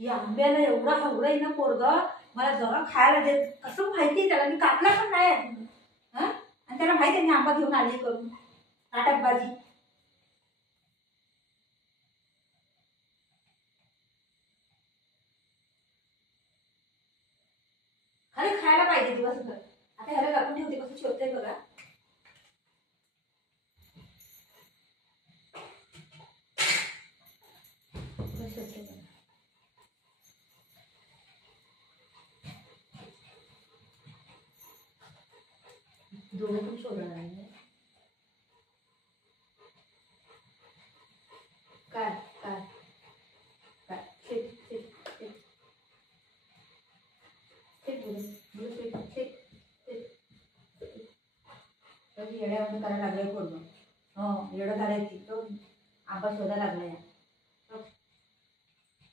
या आंब्याला एवढा हवराय ना पोरग, मला जरा खायला देत. कसं माहिती त्याला, मी कापला पण नाही. आणि त्याला माहिती आहे मी आंबा घेऊन आली करून नाटकबाजी. अरे खायला पाहिजे दिवसभर. आता ह्याला लपून ठेवते, कसं शोधते बघा. दोघं पण शोधणार आहे. काय काय काय शेट शेट शेट शेट बोल बोल शेट शेट शेट. तर येड्यामध्ये करायला लागलाय पूर्ण. हो येडं झालाय तो आंबा शोधायला लागलाय.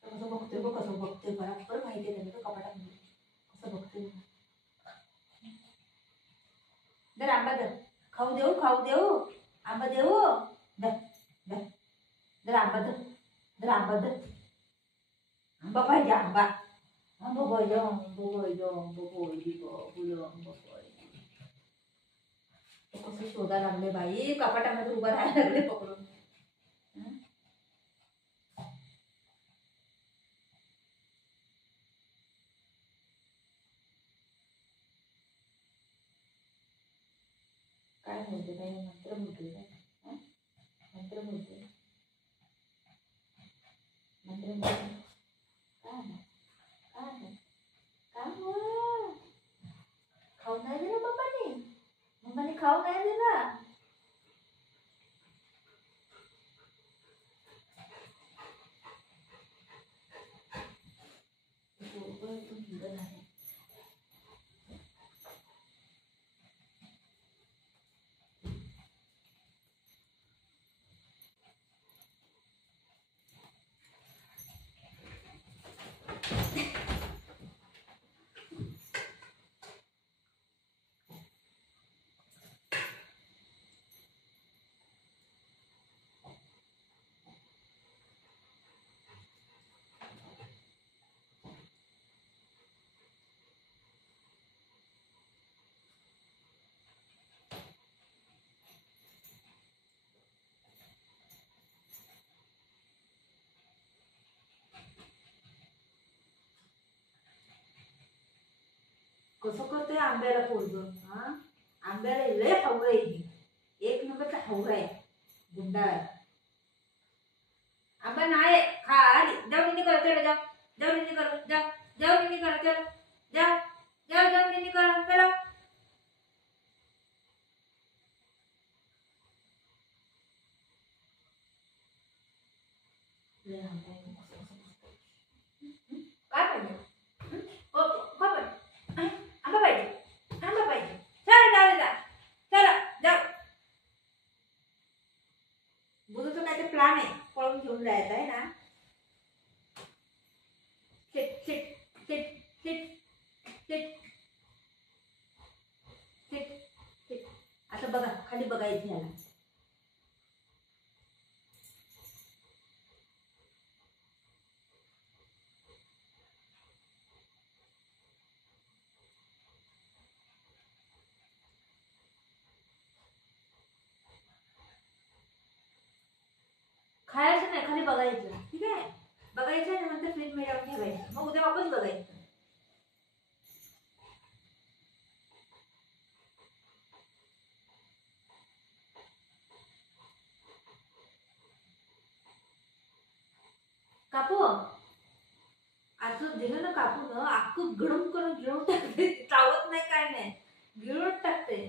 कसं बघतोय बघ, कसं बघतोय बरोबर माहिती आहे त्यांनी तो कपाटामध्ये कसं बघतोय. दर आंबा दर, खाऊ देऊ आंबा देऊ. दर दर दर आंबा दर, दर आंबा दर. आंबा पाहिजे आंबा. आंबा पाहिजे आंबा पाहिजे आंबा पाहिजे बाबूला आंबा पाहिजे. कसं शोधा लागले बाई, कपाटामध्ये उभं राहायला लागले पकडून. काय म्हणते बाई, मंत्र बोलतोय का? मंत्र बोलतोय, मंत्र बोलतोय. काय काय काय खाऊ नाही दिलं पप्पानी, मम्माने खाऊ नाही दिलं. कसं करतोय आंब्याला पोरग. आंब्याला लय हवरा आहे, एक नंबरचा हवरा आहे गुंडा. आंबा नाही खा, जाऊ निन्नी कर, चल जाऊ जाऊ निन्नी कर, जाऊ जाऊ निन्नी कर, चल जाऊ जाऊ जाऊ निन्नी कर, चला. काय पाहिजे आंबा पाहिजे, आंबा पाहिजे. चल जाऊ जा, चला जाऊ. बुधूचं काय ते प्लॅन आहे, पळून घेऊन जायचं आहे ना. Sit sit sit sit sit sit sit. आता बघा खाली बघायचं याला. खायचं नाही, खाली बघायचं. ठीक आहे, बघायचं आणि नंतर फ्रीज मध्ये लावून ठेवायचं, मग उद्या वापस बघायचं. कापू असं दिलं ना, कापून अख्खं गडम करून गिळून टाकते. चावत नाही काय नाही, गिळून टाकते.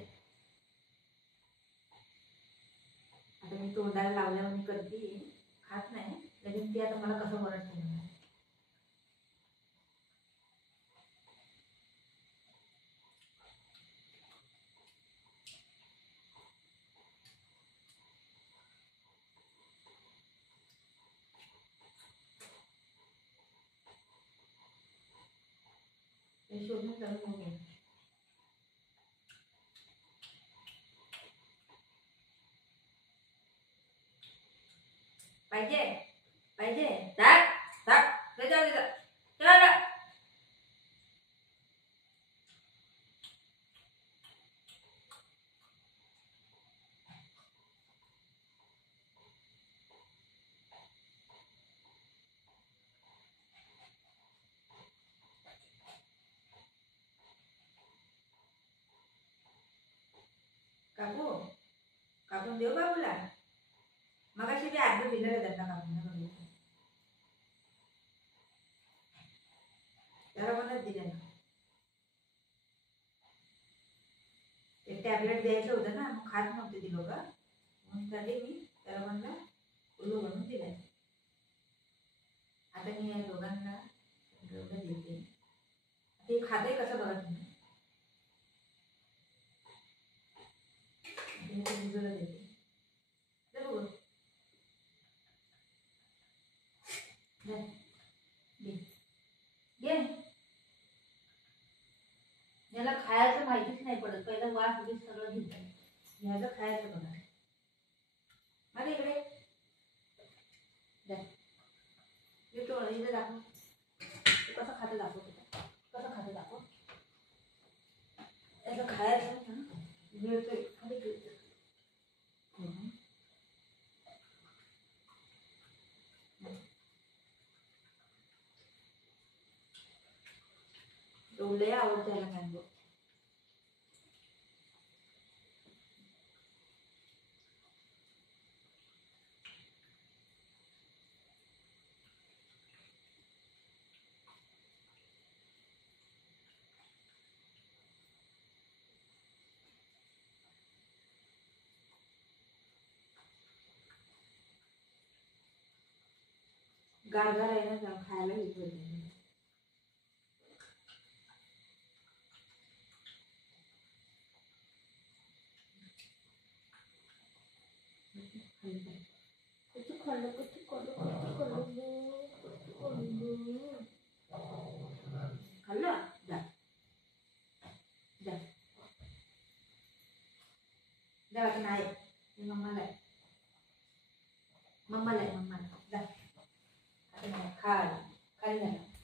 आता मी तोंडाला लावल्यावर मी करते, खात नाही. लेकिन ती आता मला कसं ओरडते. शोधून चालू नाही. पाहिजे पाहिजे, दाट दाट, जाऊ काकू कापून देऊ बाबूला. मग अशी बी अर्ध दिलेलं त्यांना कापून त्याला म्हणत दिले ना. ते टॅबलेट द्यायचं होतं ना, मग खात नव्हते ती लोक, म्हणून त्याने मी त्याला म्हणलं उल्लू बनवून दिलाय. आता मी या दोघांना देते. ते खाते कसं बघा तुम्ही. देते बघू. घे. याला खायचं माहितीच नाही पडत. पहिलं वास बीस सगळं घेत ह्याचं खायचं बघा. अरे इकडे येतो इकडे दाखव. कसं खातं दाखव. कसं खातं दाखव. याचं खायचं गिळतोय खाली गिळतोय. लय आवडतं याला मँगो. गारगार आहे ना, खायला घेतो. खाल्लं जा जा जा. आता नाही मम्माला आहे. मम्माला आहे. मम्माला जा. आता नाही खा खाली झाला.